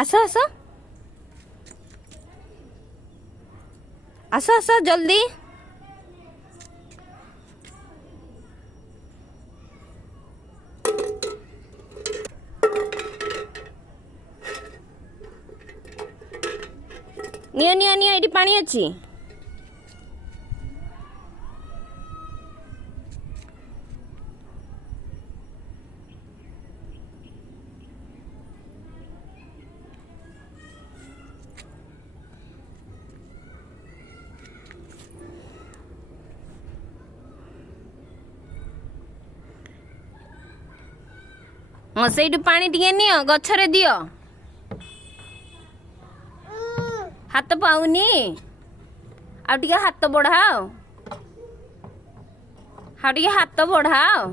आस आस आस आस जल्दी neo neo neo ये पानी अच्छी हाँ से पानी टे नियो गछरे दियो हाथ पाऊनी आ हाथ बढ़ाओ हाँ टे हाथ बढ़ाओ।